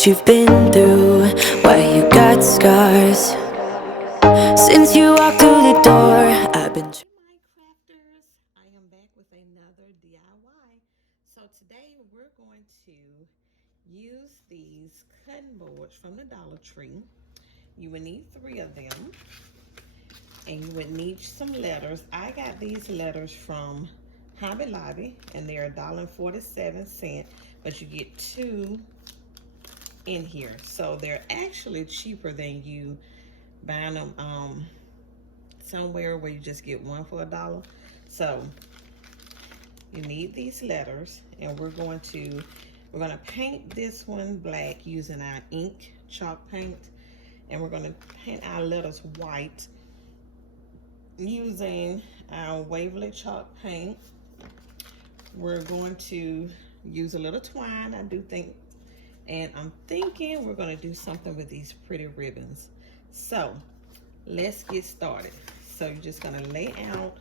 what you've been through, why you got scars. Since you walked through the door, I've been Hey, my crafters, I am back with another DIY. So today we're going to use these cutting boards from the Dollar Tree. You would need 3 of them, and you would need some letters. I got these letters from Hobby Lobby, and they're $1.47, but you get 2 in here. So they're actually cheaper than you buying them somewhere where you just get 1 for $1. So you need these letters, and we're going to paint this one black using our ink chalk paint, and we're going to paint our letters white using our Waverly chalk paint. We're going to use a little twine, I do think, and I'm thinking we're going to do something with these pretty ribbons. So let's get started. So you're just going to lay out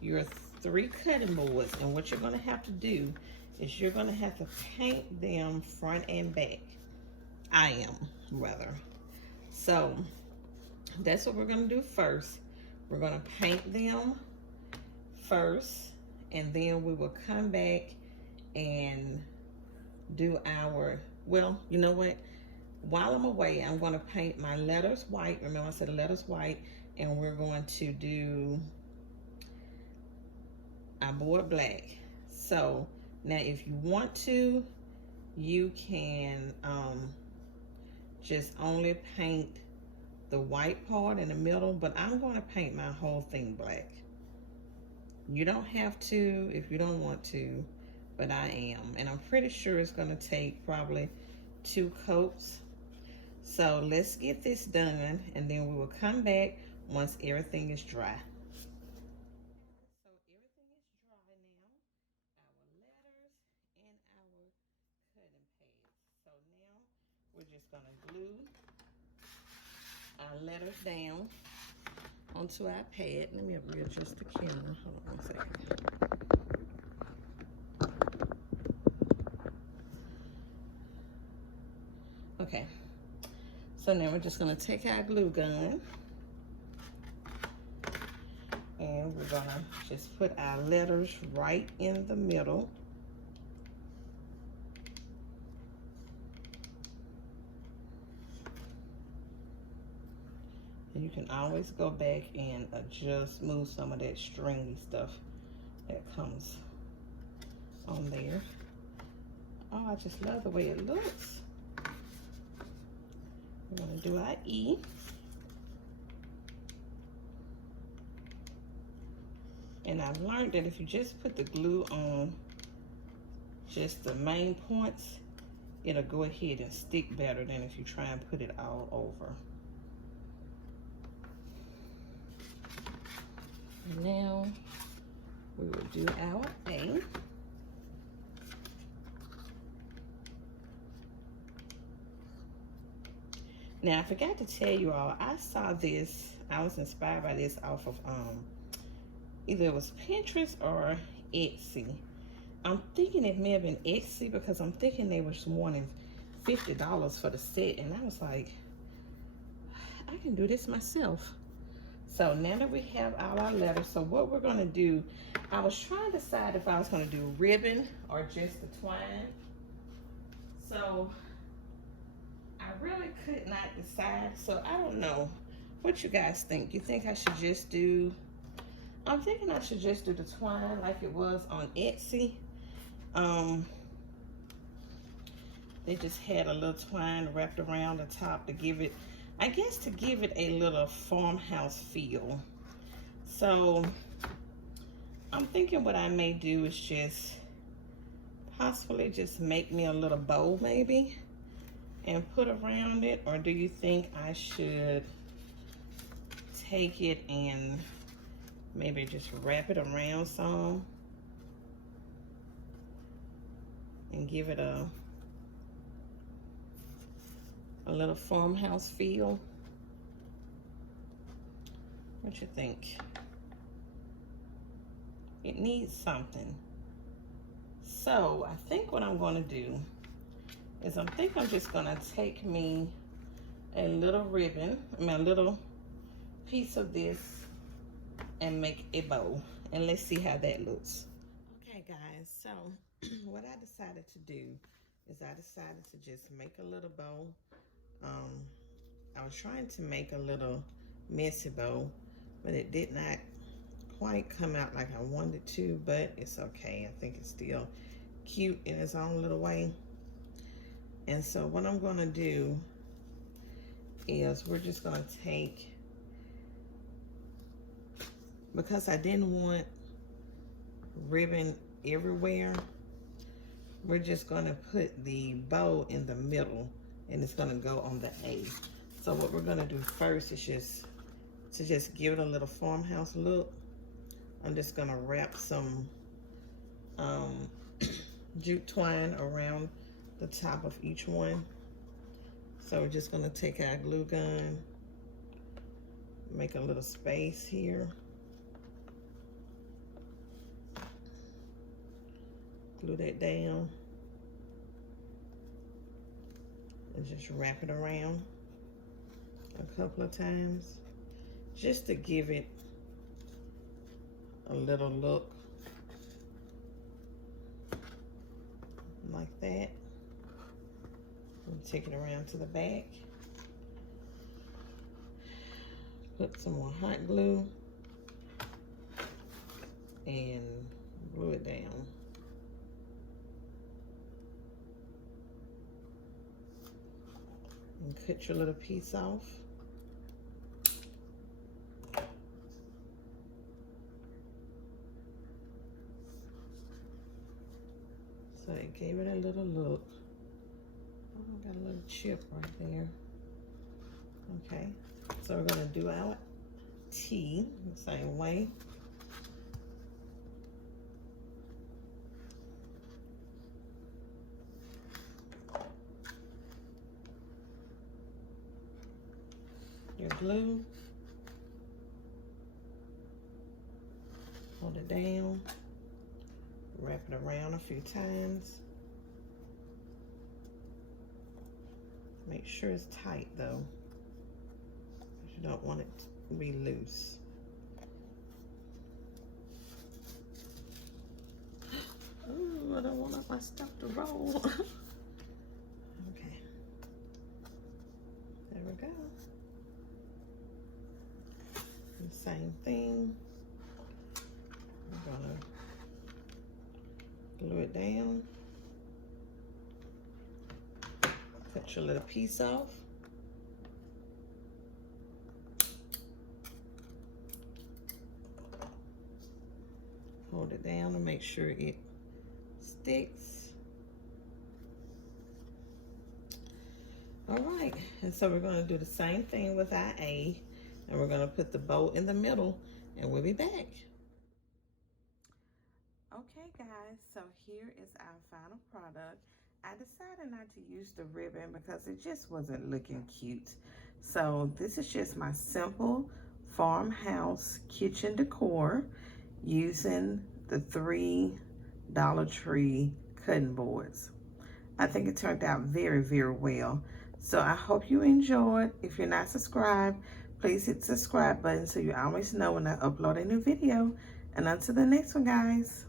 your 3 cutting boards, and what you're going to have to do is you're going to have to paint them front and back. I am, rather. So that's what we're going to do first. We're going to paint them first, and then we will come back and do our, well, you know what? While I'm away, I'm going to paint my letters white. Remember I said the letters white, and we're going to do our board black. So now if you want to, you can just only paint the white part in the middle, but I'm going to paint my whole thing black. You don't have to if you don't want to, but I am, and I'm pretty sure it's going to take probably 2 coats. So let's get this done, and then we will come back once everything is dry. So everything is dry now, our letters and our cutting pads. So now we're just going to glue our letters down onto our pad. Let me readjust the camera. Hold on 1 second. Okay, so now we're just going to take our glue gun, and we're going to just put our letters right in the middle. And you can always go back and adjust, move some of that stringy stuff that comes on there. Oh, I just love the way it looks. We're going to do our E. And I've learned that if you just put the glue on just the main points, it'll go ahead and stick better than if you try and put it all over. And now we will do our A. Now I forgot to tell you all, I saw this, I was inspired by this off of either it was Pinterest or Etsy. I'm thinking it may have been Etsy, because I'm thinking they were wanting $50 for the set, and I was like, I can do this myself. So now that we have all our letters, so what we're going to do, I was trying to decide if I was going to do ribbon or just the twine. So I really could not decide, so I don't know. What you guys think? You think I should just do, I'm thinking I should just do the twine like it was on Etsy. They just had a little twine wrapped around the top to give it, I guess, to give it a little farmhouse feel. So I'm thinking what I may do is just possibly just make me a little bow maybe and put around it. Or do you think I should take it and maybe just wrap it around some and give it a little farmhouse feel? What you think? It needs something. So I think what I'm going to do is I'm just gonna take me a little ribbon, a little piece of this, and make a bow. And let's see how that looks. Okay guys, so what I decided to do is I decided to just make a little bow. I was trying to make a little messy bow, but it did not quite come out like I wanted to, but it's okay. I think it's still cute in its own little way. And so what I'm gonna do is we're just gonna take, because I didn't want ribbon everywhere, we're just gonna put the bow in the middle, and it's gonna go on the A. So what we're gonna do first is just give it a little farmhouse look. I'm just gonna wrap some jute twine around the top of each one. So we're just gonna take our glue gun, make a little space here, glue that down, and just wrap it around a couple of times just to give it a little look like that. And take it around to the back, put some more hot glue and glue it down. And cut your little piece off. So it gave it a little look. Oh, got a little chip right there. Okay, so we're gonna do our T the same way. Your glue, hold it down, wrap it around a few times. Make sure it's tight though, because you don't want it to be loose. Oh, I don't want my stuff to roll. Okay, there we go. And same thing. I'm gonna glue it down. Cut your little piece off. Hold it down to make sure it sticks. All right, and so we're gonna do the same thing with our A, and we're gonna put the bow in the middle, and we'll be back. Okay guys, so here is our final product. I decided not to use the ribbon because it just wasn't looking cute. So this is just my simple farmhouse kitchen decor using the 3 Dollar Tree cutting boards. I think it turned out very, very well. So I hope you enjoyed. If you're not subscribed, please hit the subscribe button so you always know when I upload a new video. And until the next one, guys.